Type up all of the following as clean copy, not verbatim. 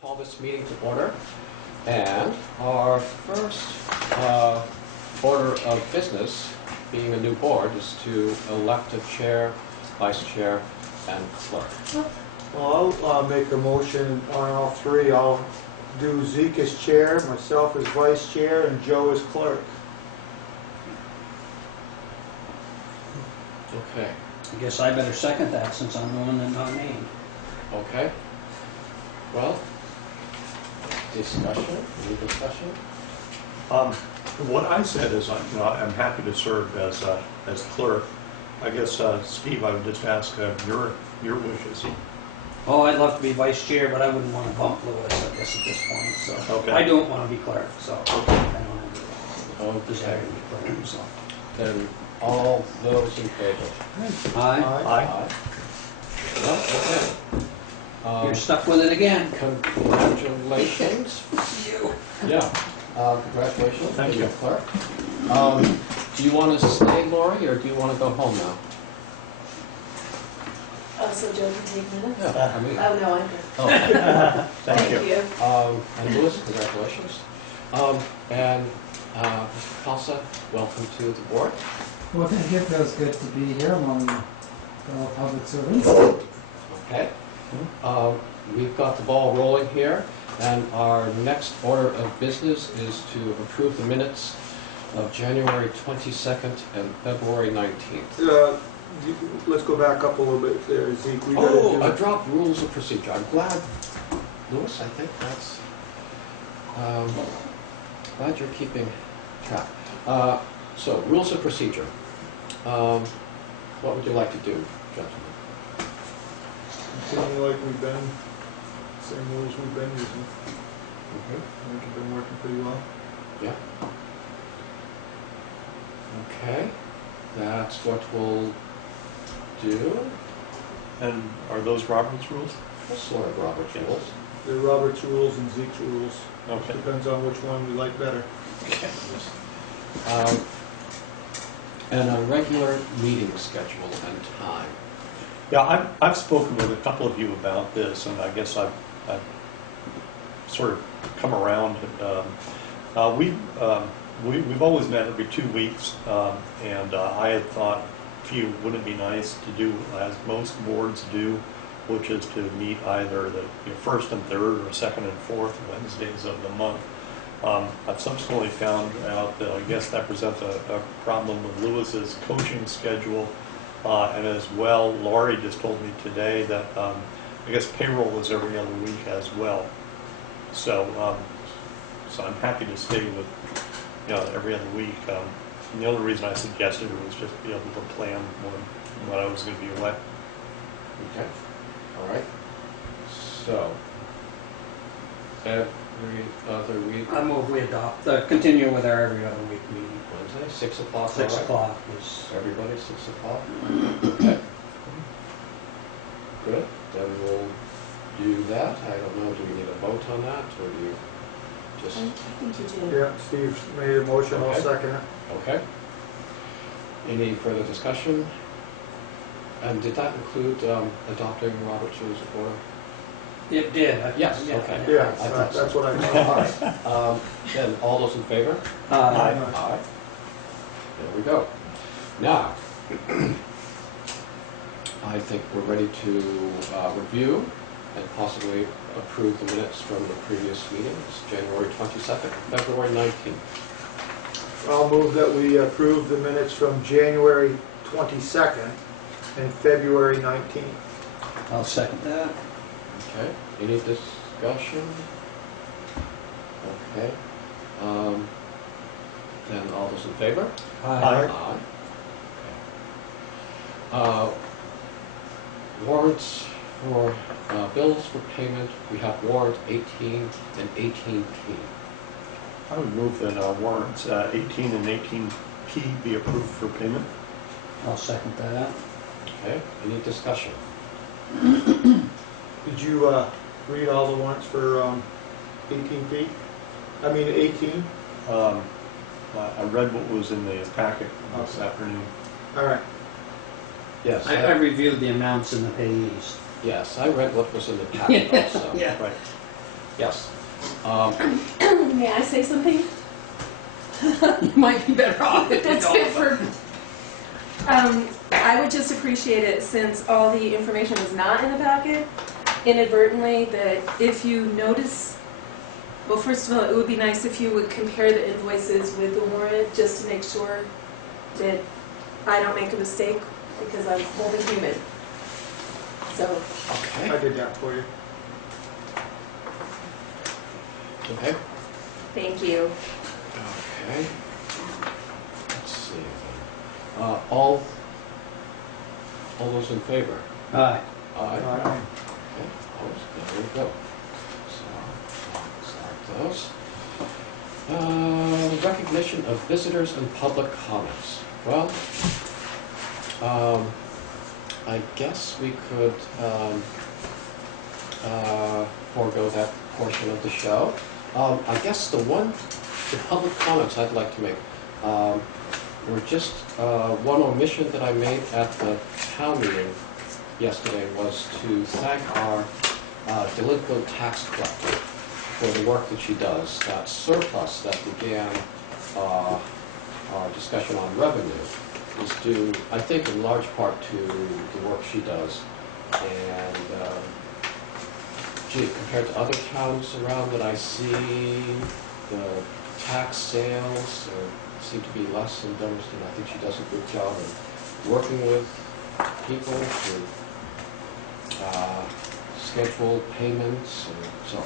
Call this meeting to order, and our first order of business, being a new board, is to elect a chair, vice chair, and clerk. Well, I'll make a motion on all three. I'll do Zeke as chair, myself as vice chair, and Joe as clerk. Okay. I guess I better second that since I'm the one that not named. Okay. Well, discussion? Any discussion? What I said is, I'm happy to serve as clerk. I guess, Steve, I would just ask your wishes. Oh, I'd love to be vice chair, but I wouldn't want to bump Lewis, I guess, at this point. So Okay. I don't want to be clerk, so I don't have the desire to be clerk. So. Then all those in favor? Aye. Aye. Well, okay. You're stuck with it again. Congratulations. You. Yeah. Congratulations. Thank you. Clerk. Do you want to stay, Lori, or do you want to go home now? Oh, so Joe can take minutes? Yeah. I mean, Oh, no, I'm good. oh. Thank you. And Louis, congratulations. And Mr. Casa, welcome to the board. Well, thank you. It feels good to be here among fellow public servants. Okay. We've got the ball rolling here, and our next order of business is to approve the minutes of January 22nd and February 19th. Let's go back up a little bit there, Zeke. We gotta I dropped rules of procedure. I'm glad, Louis, I think that's, glad you're keeping track. So, rules of procedure. What would you like to do, gentlemen? continue like we've been, same rules we've been using. Okay. I think it's been working pretty well. Yeah. Okay. That's what we'll do. And are those Robert's rules? Sort of Robert's rules. They're Robert's rules and Zeke's rules. Okay. Depends on which one we like better. And a regular meeting schedule and time. Yeah, I've spoken with a couple of you about this, and I guess I've sort of come around. We've always met every 2 weeks, and I had thought, gee, wouldn't it be nice to do as most boards do, which is to meet either the first and third or second and fourth Wednesdays of the month. I've subsequently found out that I guess that presents a problem with Lewis's coaching schedule, and as well, Laurie just told me today that I guess payroll is every other week as well. So, so I'm happy to stay with every other week. And the only reason I suggested it was just to be able to plan when I was going to be away. Okay. All right. So, every other week. I move we adopt, continue with our every other week meeting. Wednesday, 6 o'clock. 6 all right? o'clock is. Everybody, 6 o'clock. Okay. Good. Then we'll do that. I don't know. Do we need a vote on that, or do you just? I think you do. Yeah, Steve made a motion, I'll Okay. second it. Okay. Any further discussion? And did that include adopting Robert's Rules of Order? It did. Yes, Yeah. okay. Yeah, I thought so. that's what I All thought. right. Then all those in favor? Aye. Aye. There we go. Now, I think we're ready to review and possibly approve the minutes from the previous meetings, January 22nd, February 19th. I'll move that we approve the minutes from January 22nd and February 19th. I'll second that. Okay, any discussion? Okay. Then all those in favor? Aye. Aye. Okay. Warrants for, bills for payment, we have warrant 18 and 18P. I would move that warrants 18 and 18P be approved for payment. I'll second that. Okay, any discussion? Did you read all the warrants for 18P? I mean 18? I read what was in the packet this afternoon. All right. Yes, I reviewed the amounts in the payees. yes, I read what was in the packet also. Yeah. Right. Yes. May I say something? You might be better off if you That's don't. good for, I would just appreciate it, since all the information was not in the packet, inadvertently, that if you notice, well, first of all, it would be nice if you would compare the invoices with the warrant, just to make sure that I don't make a mistake, because I'm only human. So, I Okay, did that for you. okay, thank you. okay. Let's see. All those in favor? Aye. Aye. Aye. Okay, opposed? There we go. So, start those. Recognition of visitors and public comments. Well, I guess we could forego that portion of the show. I guess the public comments I'd like to make were just one omission that I made at the town meeting yesterday was to thank our delinquent tax collector for the work that she does. That surplus that began our discussion on revenue is due, I think, in large part to the work she does. And gee, compared to other towns around that I see, the tax sales seem to be less in Dummerston. I think she does a good job of working with people to schedule payments, and so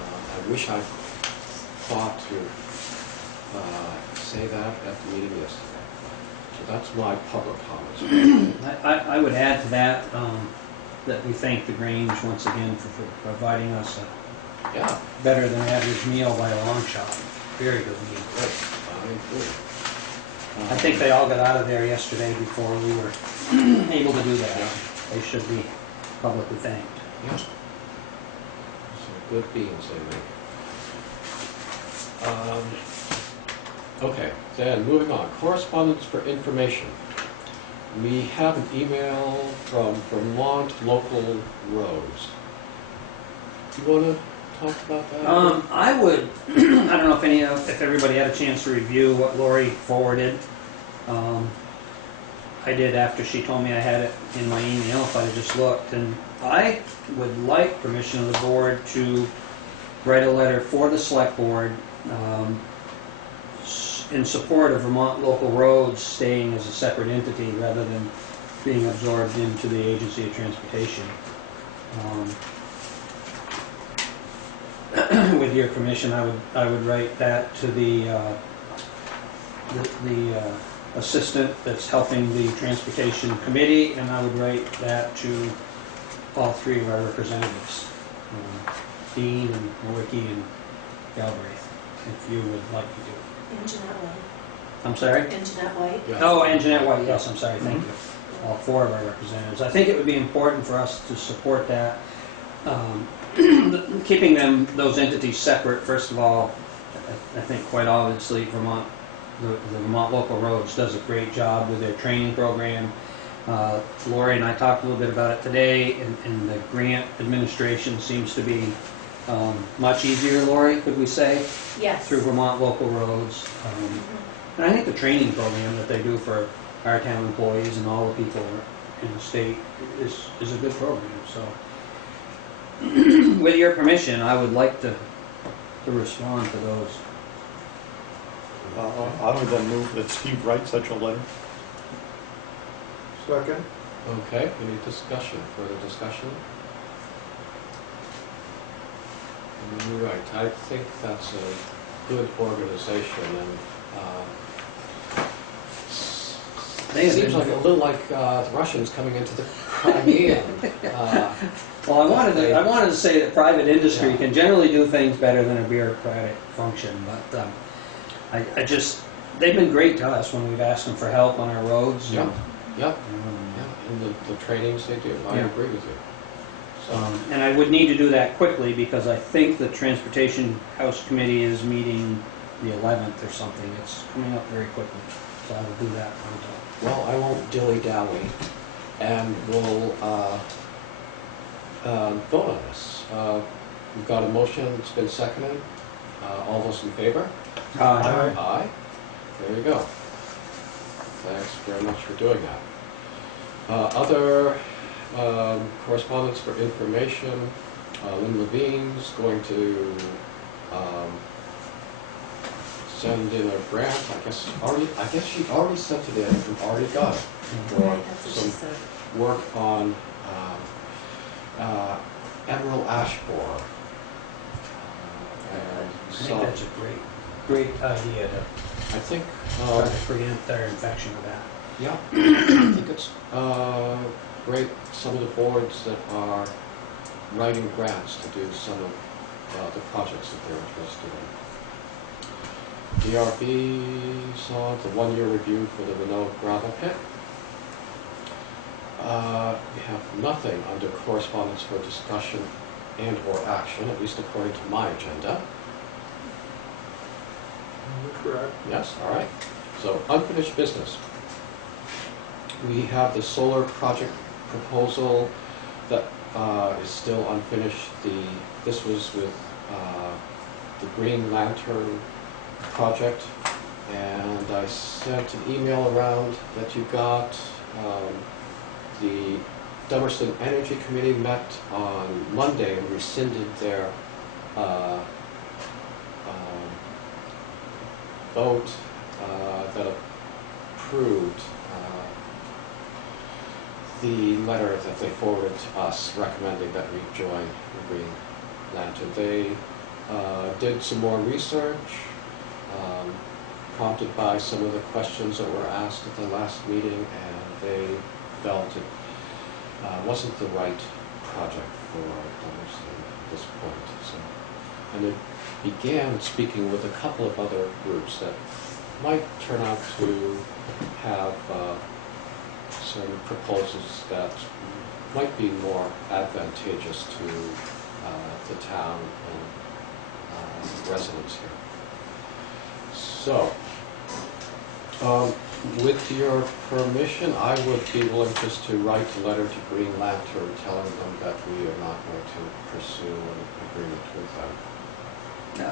I wish I thought to say that at the meeting yesterday. So that's my public comments. I would add to that, that we thank the Grange once again for providing us a Yeah, better than average meal by a long shot. Very good meal. great. I agree. I think they all got out of there yesterday before we were able to do that. They should be publicly thanked. Yeah. Some good beans they make. Okay, then moving on. Correspondence for information. We have an email from Vermont Local Roads. Do you want to talk about that? I would, I don't know if everybody had a chance to review what Lori forwarded. I did after she told me I had it in my email, if I just looked. And I would like permission of the board to write a letter for the select board in support of Vermont Local Roads staying as a separate entity rather than being absorbed into the Agency of Transportation. With your permission, I would write that to the assistant that's helping the Transportation Committee, and I would write that to all three of our representatives, Dean and Nowicki and Galbraith, if you would like to do it. And Jeanette White. I'm sorry? And Jeanette White. Yeah. Oh, and Jeanette White, yes, I'm sorry, thank you. All four of our representatives. I think it would be important for us to support that. Keeping those entities separate, first of all, I think quite obviously the Vermont Local Roads does a great job with their training program. Lori and I talked a little bit about it today, and the grant administration seems to be much easier, Lori, could we say, Yes. through Vermont Local Roads. And I think the training program that they do for our town employees and all the people in the state is a good program. So, with your permission, I would like to respond to those. I would then move that Steve write such a letter. Second? Okay, any discussion, further discussion? Right, I think that's a good organization, and seems like a little like the Russians coming into the Crimea. Well, I wanted to say that private industry Yeah. can generally do things better than a bureaucratic function, but I just, they've been great to us when we've asked them for help on our roads. Yeah, and, yeah, um, yeah, and the trainings they do, I Yeah. agree with you. So, And I would need to do that quickly because I think the Transportation House Committee is meeting the 11th or something. It's coming up very quickly, so I will do that pronto. well, I won't dilly-dally, and we'll vote on this. We've got a motion, it's been seconded. All those in favor? Aye. Aye. There you go. Thanks very much for doing that. Other correspondence for information. Lynn Levine's going to send in a grant. I guess she already sent it in and already got it for some work on emerald ash borer. And I think so that's a great idea to I think try to preempt their infection with that. yeah, I think it's great, some of the boards that are writing grants to do some of the projects that they're interested in. DRB saw the one-year review for the Renault gravel pit. We have nothing under correspondence for discussion and or action, at least according to my agenda. Correct. Yes, all right. So unfinished business. We have the solar project proposal that is still unfinished. This was with the Green Lantern project, and I sent an email around that you got. The Dummerston Energy Committee met on Monday and rescinded their vote that approved the letter that they forwarded to us recommending that we join the Green Lantern. They did some more research, prompted by some of the questions that were asked at the last meeting, and they felt it wasn't the right project for Dummerston at this point. So, and it began speaking with a couple of other groups that might turn out to have some proposals that might be more advantageous to the town and residents here. So, with your permission, I would be willing just to write a letter to Green Lantern telling them that we are not going to pursue an agreement with them.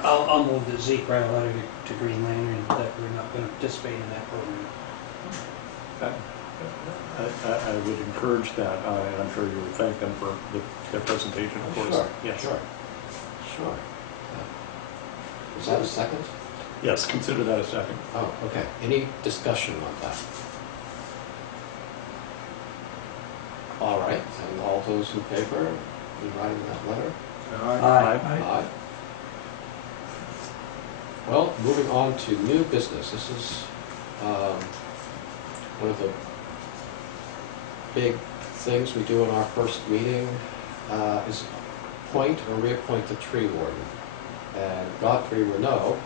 I'll move that Zeke write a letter to Green Lantern that we're not going to participate in that program. I would encourage that, and I'm sure you would thank them for their presentation, of course. Sure, Yes. sure. Is that a second? Yes, consider that a second. Oh, okay. Any discussion on that? All right, and all those in favor of writing that letter? Aye. Aye. Well, moving on to new business. This is one of the big things we do in our first meeting is appoint or reappoint the tree warden. And Godfrey Renault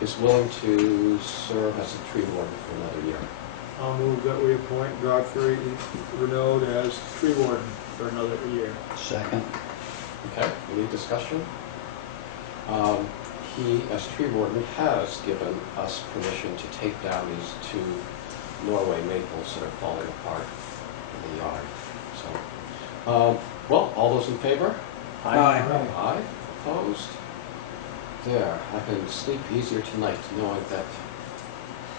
is willing to serve as a tree warden for another year. I'll move that we appoint Godfrey Renaud as tree warden for another year. Second. Okay, any discussion? He, as tree warden, has given us permission to take down these two Norway maples that are falling apart in the yard. So, well, all those in favor? Aye. Aye. Opposed? There, I can sleep easier tonight knowing that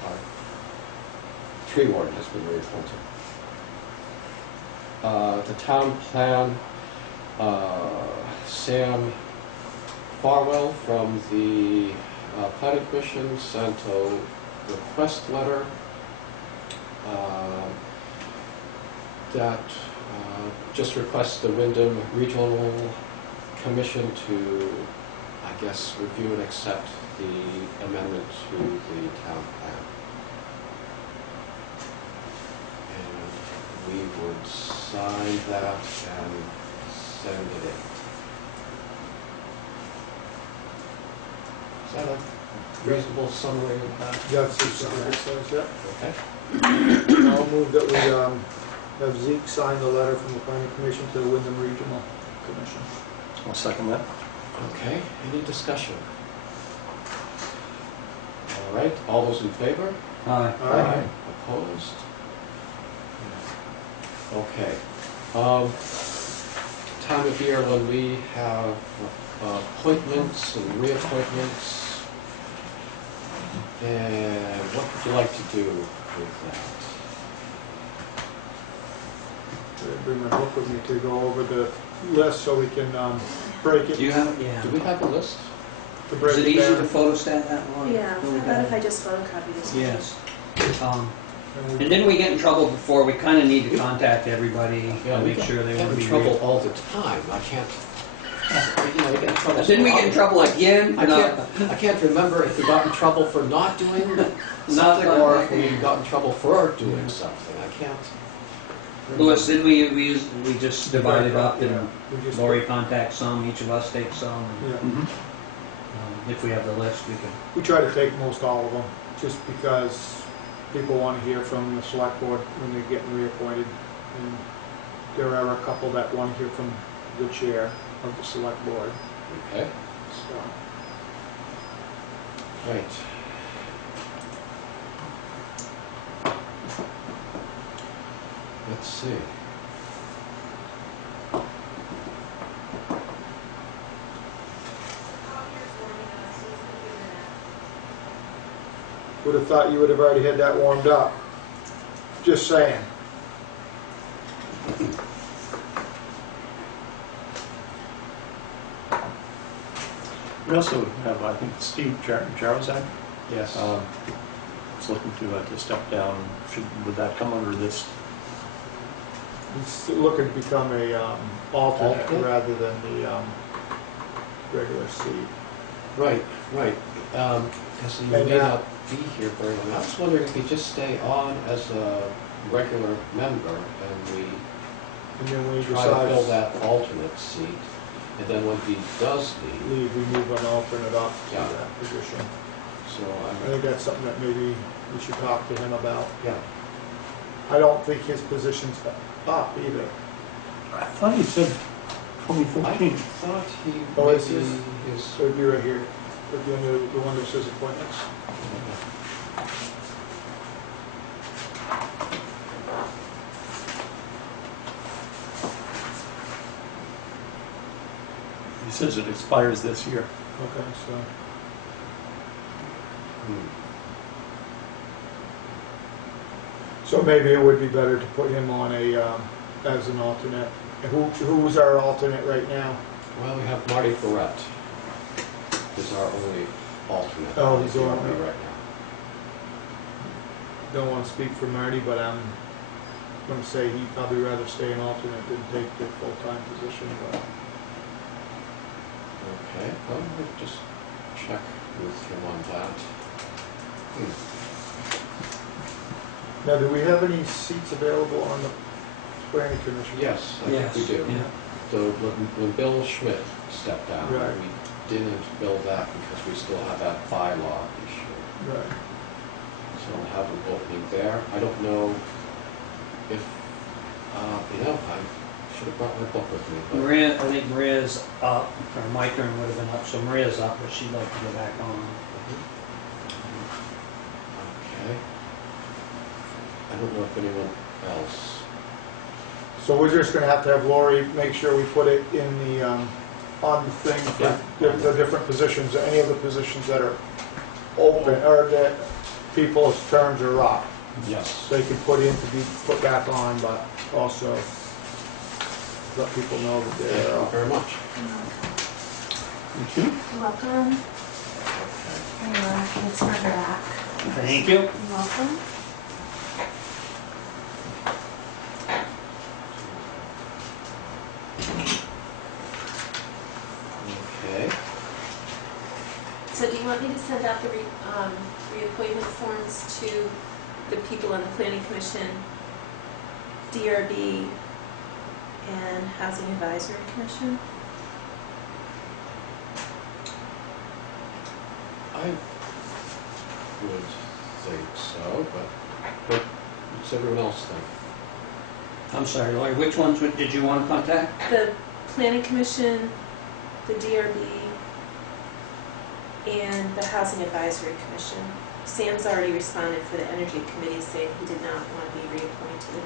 our tree warden has been reappointed. The town plan, Sam Farwell from the Planning Commission sent a request letter that just requests the Wyndham Regional Commission to, I guess, review and accept the amendment to the town plan. And we would sign that and send it in. Is that a reasonable summary of that? That's what it says, yeah. Okay. I'll move that we have Zeke sign the letter from the planning commission to the Wyndham Regional Commission. I'll second that. Okay, any discussion? All right, all those in favor? Aye. Opposed? Okay. Time of year when we have appointments and reappointments. And what would you like to do with that? Bring my book with me to go over the list so we can break it. Do you have it? Yeah. Do we have a list? To break Is it easy to down. photostat that one? Yeah, how about if I just photocopy this? Yes. And we- And didn't we get in trouble before? We kind of need to contact everybody Yeah, and we make sure they get want to in be. trouble all the time. I can't, you know, we get in trouble. Didn't we get in trouble again? I can't remember if we got in trouble for not doing something or if we got in trouble for doing something. I can't. Louis, didn't we just divide it up Yeah, and we just- Lori contacts some, each of us takes some? Yeah. Mm-hmm. If we have the list, we can. We try to take most all of them, just because people want to hear from the select board when they're getting reappointed. And there are a couple that want to hear from the chair of the select board, Okay, so. right. Let's see. Would have thought you would have already had that warmed up. Just saying. We also have, I think, Steve Jarozak Yes. is looking to step down. Would that come under this? He's looking to become a alternate Alternate? rather than the regular seat. Right, right. Because he And may that- not be here very long. I was wondering if he'd just stay on as a regular member and we And then when he try to fill decides that alternate seat. And then when he does to leave, leave, we move an alternate up to Yeah. that position. so I I'm, think that's something that maybe we should talk to him about. yeah. I don't think his position's up either. I thought he said I 2014. thought he Oh, maybe is this- is. So it'd be right here, would be under the one that says appointments. He says it expires this year. Okay, so. Hmm. So maybe it would be better to put him on a, as an alternate. Who's our alternate right now? Well, we have Marty Barrett is our only alternate. Oh, he's the on only it. right now. Don't want to speak for Marty, but I'm gonna say he'd probably rather stay an alternate than take the full-time position, but. Okay, well, we'll just check with him on that. Now, do we have any seats available on the planning commission? Yes, I think we do. Yeah. So when Bill Schmidt stepped down, Right. we didn't bill that because we still have that bylaw issue. Right. So we'll have an opening there. I don't know if, you know, I should have brought my book with me, but Maria, I think Maria's up, or my turn would have been up, so Maria's up, but she'd like to go back on. okay. I don't know if anyone else. So we're just gonna have to have Lori make sure we put it in the, on the thing for Yeah. the different positions, any of the positions that are open, or that people's terms are up. Yes. They can put in to be put back on, but also let people know that Thank they're you up. very much. Thank you. You're welcome. Okay. There you are. Thanks for her back. Thank you. You're welcome. want me to send out the reappointment forms to the people on the Planning Commission, DRB, and Housing Advisory Commission? I would think so, but what does everyone else think? I'm sorry, Lori, which ones did you want to contact? The Planning Commission, the DRB, and the Housing Advisory Commission. Sam's already responded for the Energy Committee saying he did not want to be reappointed.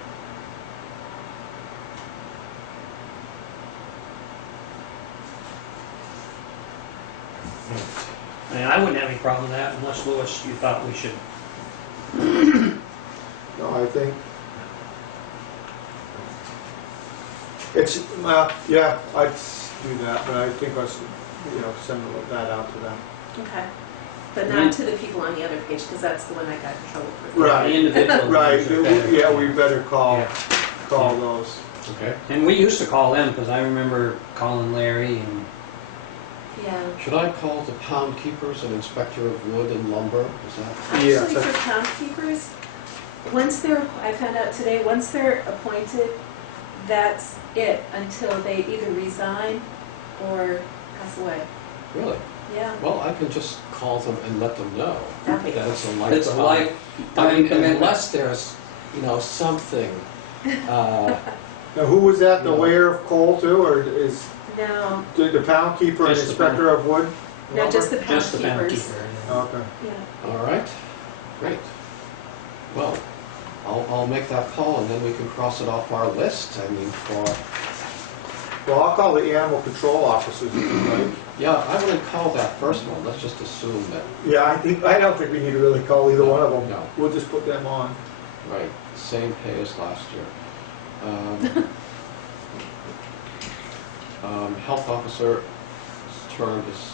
I mean, I wouldn't have any problem with that unless, Louis, you thought we should. No, I think it's, yeah, I'd do that, but I think I should, send that out to them. Okay. But not to the people on the other page, because that's the one I got in trouble for. Right. The individual Right, ones are better. yeah, we better call Yeah. those. Okay. And we used to call them, because I remember calling Larry and, Yeah. Should I call the pound keepers and inspector of wood and lumber? Is that? Yeah, Actually, so- for town keepers, once they're, I found out today, once they're appointed, that's it until they either resign or pass away. Really? Yeah. Well, I can just call them and let them know That'd be that it's a lifetime. it's a life. I mean, commitment. unless there's, something, Now, who was that, the No. weigher of coal too, or is No, the pound keeper and Just the inspector of wood? no, just the pound Just the pound keepers. keeper. Okay. Yeah. all right, great. Well, I'll make that call and then we can cross it off our list. I mean, Well, I'll call the animal control officers if you like. yeah, I wouldn't call that first one. Let's just assume that, Yeah, I don't think we need to really call either one of them. No. We'll just put them on. right, same pay as last year. Health officer term is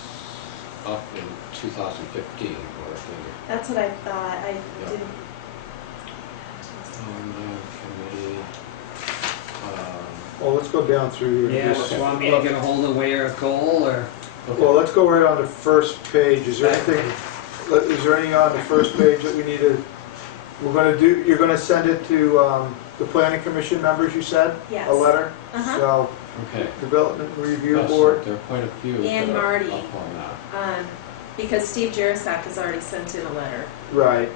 up in 2015, or I think. That's what I thought. I Yeah. didn't. Committee, Well, let's go down through here. Yeah, Just- so want me to get a hold of Weir of Coal, or? okay. Well, let's go right on the first page. Is there anything on the first page that we need to, you're gonna send it to the planning commission members, you said? Yes. A letter? Uh-huh. So, Okay. development review Yes, board, there are quite a few And that are Marty. up on that. Because Steve Jarasak has already sent in a letter. right.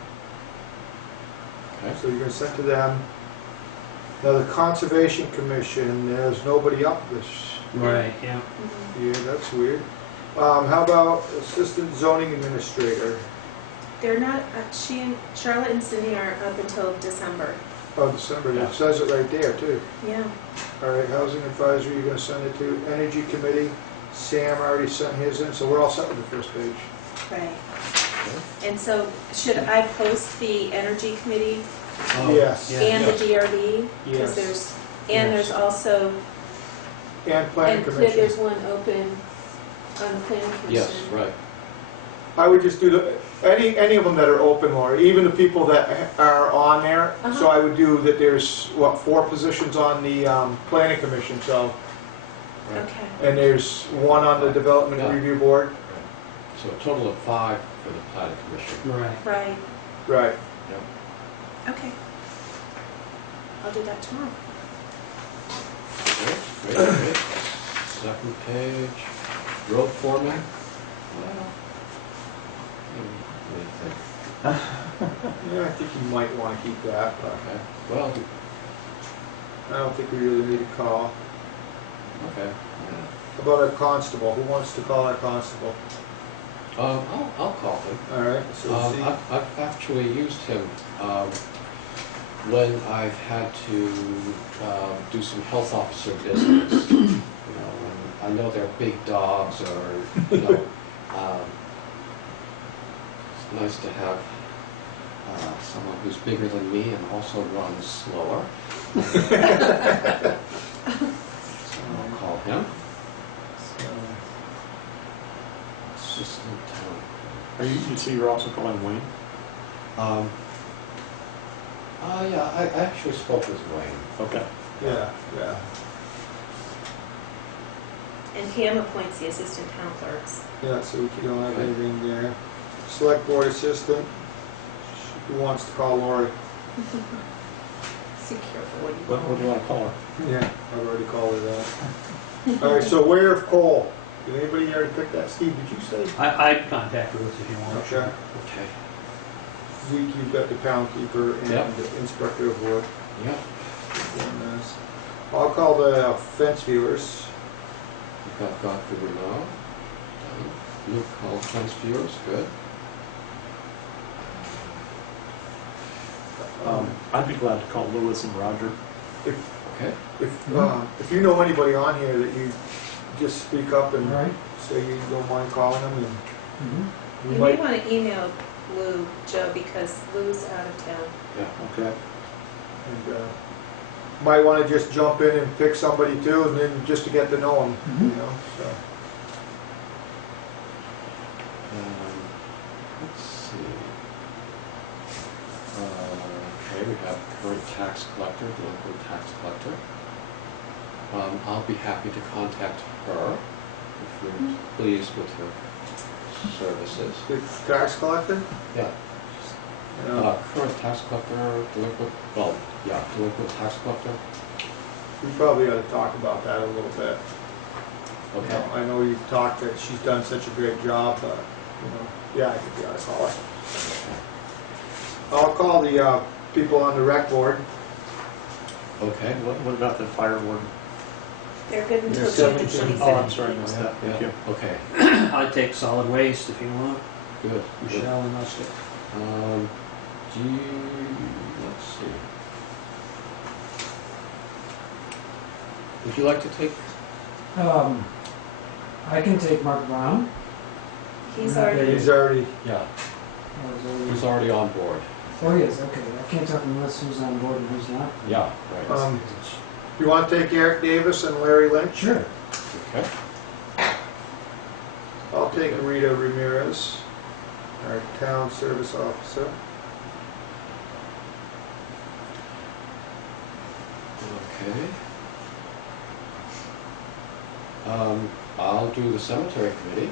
Okay. So you're gonna send to them. Now, the conservation commission, there's nobody up this, Right, yeah. yeah, that's weird. How about assistant zoning administrator? They're not, Charlotte and Cindy aren't up until December. Oh, December, Yeah. it says it right there too. Yeah. All right, housing advisory, you're gonna send it to energy committee. Sam already sent his in, so we're all set with the first page. Right. And so, should I post the Energy Committee Oh, Yes, Yeah. and yes. the DRB? Yes. Because Yes. there's also, and planning and commission. there's one open on the Planning Commission. Yes, right. I would just do any of them that are open, Lori, even the people that are on there. So Uh-huh. I would do that there's, 4 positions on the planning commission, so, Right. Okay. and there's 1 on the development Yeah. review board. So a total of 5 for the planning commission. Right. Right. Right. Okay. I'll do that tomorrow. Great, great, great. Second page, road foreman. Well, what do you think? Yeah, I think you might want to keep that, but Okay, well, I don't think we really need a call. okay. How about our constable? Who wants to call our constable? I'll call him. All right, so see. I've actually used him when I've had to do some health officer business. When I know they're big dogs, or it's nice to have someone who's bigger than me and also runs slower. So I'll call him. Assistant town. You see you're also calling Wayne? Yeah, I actually spoke with Wayne. Okay. Yeah, yeah. And Pam appoints the assistant town clerks. Yeah, so we don't have anything there. Select board assistant, who wants to call Lori? Be careful what you What call do you want to call her? Yeah, I've already called her that. All right, so where of Cole? Did anybody already pick that? Steve, did you say? I'd contact Ruth if you want. Okay. Okay. Zeke, you've got the town keeper and Yep. the inspector of work. Yeah. doing this. I'll call the fence viewers. We've got Godfrey Renaud. Done. Luke called fence viewers. Good. I'd be glad to call Lewis and Roger. Okay. If you know anybody on here that you just speak up and All right. say you don't mind calling them, and Mhm. we You may might. want to email Lou, Joe, because Lou's out of town. Yeah. Okay. And, might want to just jump in and pick somebody too, and then just to get to know them, you Mhm. know. So Let's see. Okay, we have current tax collector, delinquent tax collector. I'll be happy to contact her if you're pleased with her services. the tax collector. Yeah. You know, Current tax collector, delinquent, well, yeah, delinquent tax collector. we probably ought to talk about that a little bit. You Okay. know, I know you've talked that she's done such a great job, but you know, yeah, I think we ought to call her. I'll call the people on the rec board. Okay. What about the fire warden? They're good until They're June 17. Oh, I'm sorry, I missed that. Yeah, Thank you. okay, I'd take solid waste if you want, good. Good. Michelle and Musket. Do you, let's see. Would you like to take, I can take Mark Brown. He's Yeah, already, He's already, yeah, Oh, he's already on board. he is, okay. I can't talk unless who's on board and who's not. Yeah, right. you want to take Eric Davis and Larry Lynch? Sure. Okay. I'll take Rita Ramirez, our town service officer. Okay. I'll do the cemetery committee.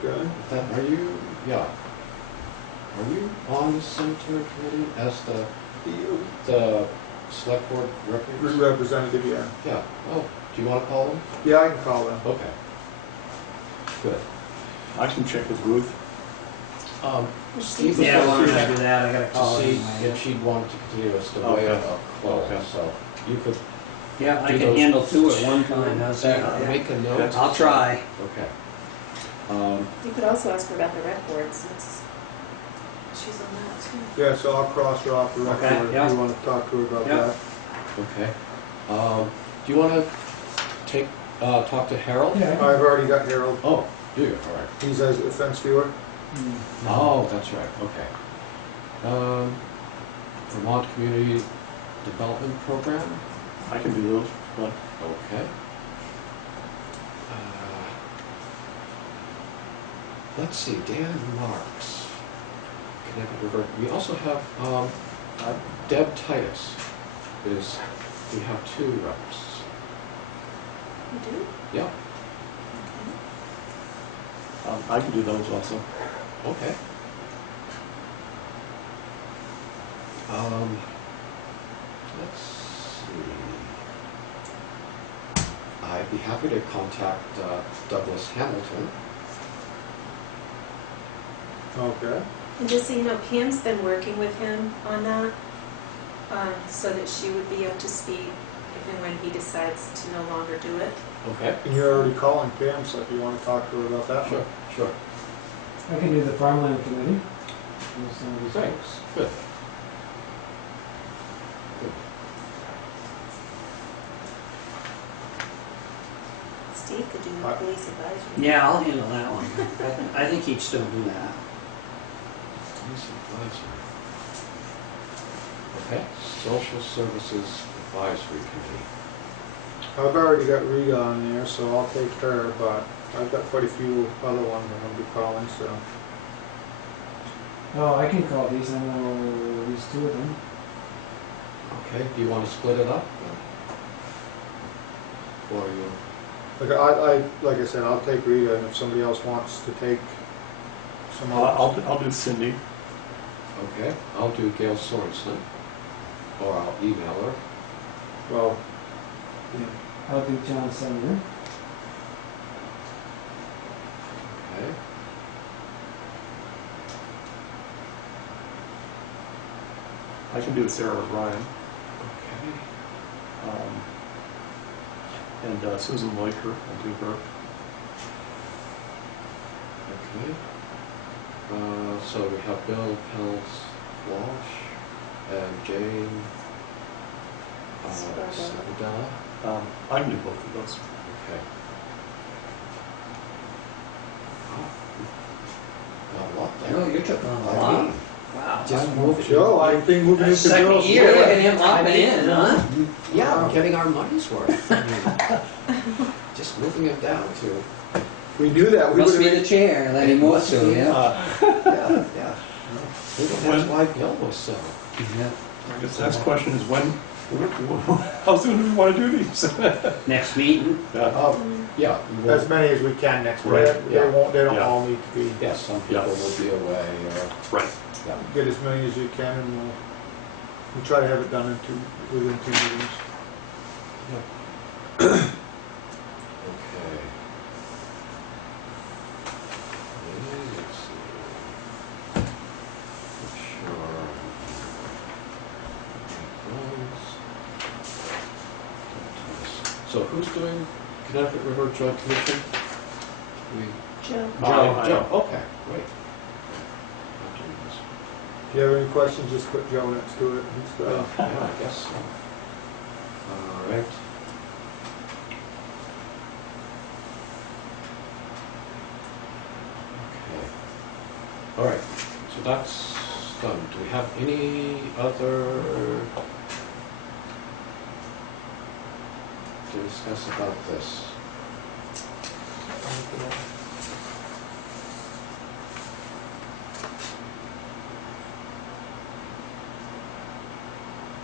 Good. Are you, yeah. Are you on the cemetery committee as the select board representative? Representative, yeah. Yeah. Oh, do you want to call them? Yeah, I can call them. Okay. Good. I can check with Ruth. Steve was Yeah, why going don't I to do that, I gotta call see her. if she'd wanted to continue as the Okay. way of close, Okay. so you could Yeah, I do can those handle two at one time, how's that? make a note. I'll try. Okay. you could also ask her about the rec board since she's on that too. Yeah, so I'll cross her off the Okay, record if yeah. you want to talk to her about Yeah. that. Okay. Do you want to talk to Harold? Yeah. I've already got Harold. Oh, do you? All right. He's a fence viewer. Mm. Oh, that's right, okay. Vermont Community Development Program, I can do those. But okay. Let's see, Dan Marks, Connecticut River. We also have Deb Titus. We have two reps. You do? Yeah, Okay. I can do those also. okay. Let's see. I'd be happy to contact Douglas Hamilton. Okay. And just so you know, Pam's been working with him on that, so that she would be up to speed if and when he decides to no longer do it. Okay. And you're already calling Pam, so if you want to talk to her about that. Sure, sure. I can do the farmland committee. With some of these Great. folks. Good. Good. Steve could do the police advisory. Yeah, I'll handle that one. I think he'd still do that. Police advisory. Okay, Social Services Advisory Committee. I've already got Rita on there, so I'll take her, but I've got quite a few other ones I'm going to be calling, so. Oh, I can call these. I know at least two of them. Okay, do you want to split it up? Or you, Like I said, I'll take Rita, and if somebody else wants to take some others. I'll do Cindy. Okay, I'll do Gail Sorensen, or I'll email her. Well, yeah. I'll do John Sumner. Okay. I can do Sarah Ryan. Okay. And Susan Loiker, I'll do her. Okay. So we have Bill Pels Walsh and Jane Sabadella. I can do both of those. Okay. Got a lot there. No, you took on a I lot. mean, Wow. just moving. Joe, I think moving into Second Bill's year, look at way. him hopping in, huh? Yeah, we're getting our money's worth. I mean, just moving it down to, If we knew that, we Must would be have the made. chair that he moves to, yeah. yeah. Maybe that's why Bill was so. Yeah. I guess the next question is how soon do we want to do these? Next meeting, Yeah. As many as we can next week. Right, yeah. They don't Yeah. all need to be. Yeah, some people Yeah. will be away or, Right. yeah. Get as many as you can, and we'll try to have it done within 2 meetings. Okay. Let's see. Make sure. So who's doing Connecticut River Joint Commission? Joe. Joe, okay, great. I'm doing this. If you have any questions, just put Joe next to it. He's Yeah, got I guess so. All right. Okay. All right, so that's done. Do we have any other to discuss about this?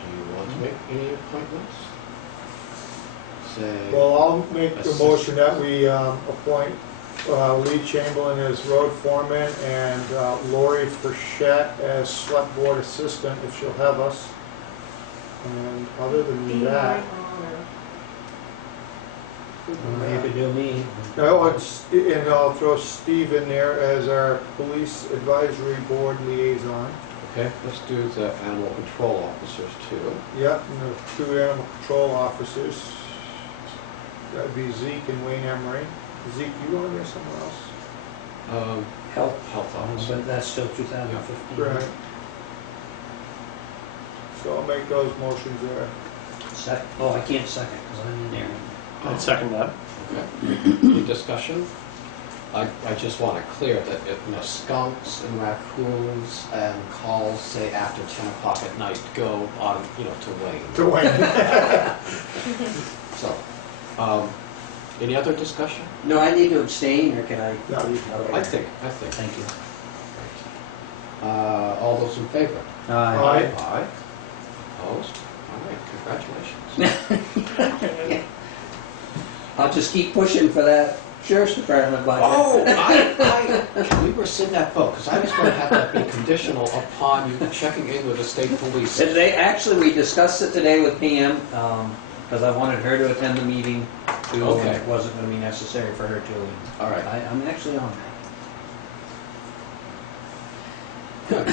Do you want to make any appointments? Say, Well, I'll make the Assist- motion that we appoint Lee Chamberlain as road foreman and Lori Frechette as select board assistant, if she'll have us. And other than that, you could do me. and I'll throw Steve in there as our police advisory board liaison. okay, let's do the animal control officers too. Yep, and the 2 animal control officers. That'd be Zeke and Wayne Emery. Zeke, you going there somewhere else? Health officer. But that's still 2015. Right. So I'll make those motions there. Oh, I can't second because I'm in there. I'd second that. Okay. Any discussion? I just want to clear that if, skunks and raccoons and calls, say after 10 o'clock at night, go on, to Wayne. To Wayne. So, any other discussion? No, I need to abstain, or can I? No, you Okay. I think. Thank you. All those in favor? Aye. Aye. Opposed? All right, congratulations. I'll just keep pushing for that sheriff's department budget. Oh, can we rescind that vote? Because I was going to have that be conditional upon you checking in with the state police. We discussed it today with Pam, because I wanted her to attend the meeting too, Okay. and it wasn't going to be necessary for her to. and All right. I'm actually on that. Good.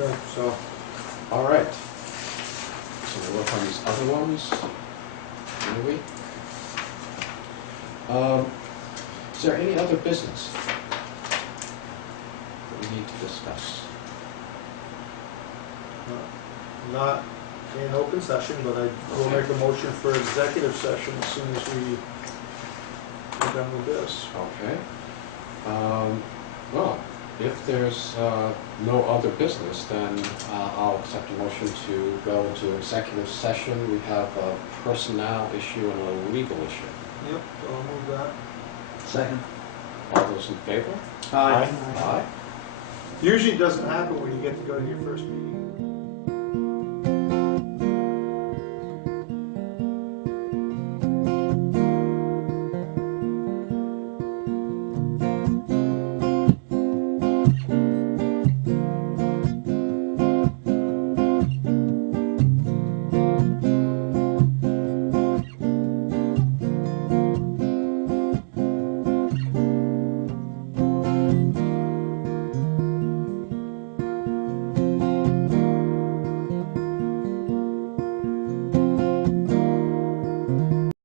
Okay, so, All right. So we'll work on these other ones. Will we? Is there any other business that we need to discuss? not in open session, but I will make a motion for executive session as soon as we are done with this. Okay. Well, if there's no other business, then I'll accept a motion to go into executive session. We have a personnel issue and a legal issue. Yep, so I'll move that. Second. All those in favor? Aye. Aye. Usually it doesn't happen when you get to go to your first meeting.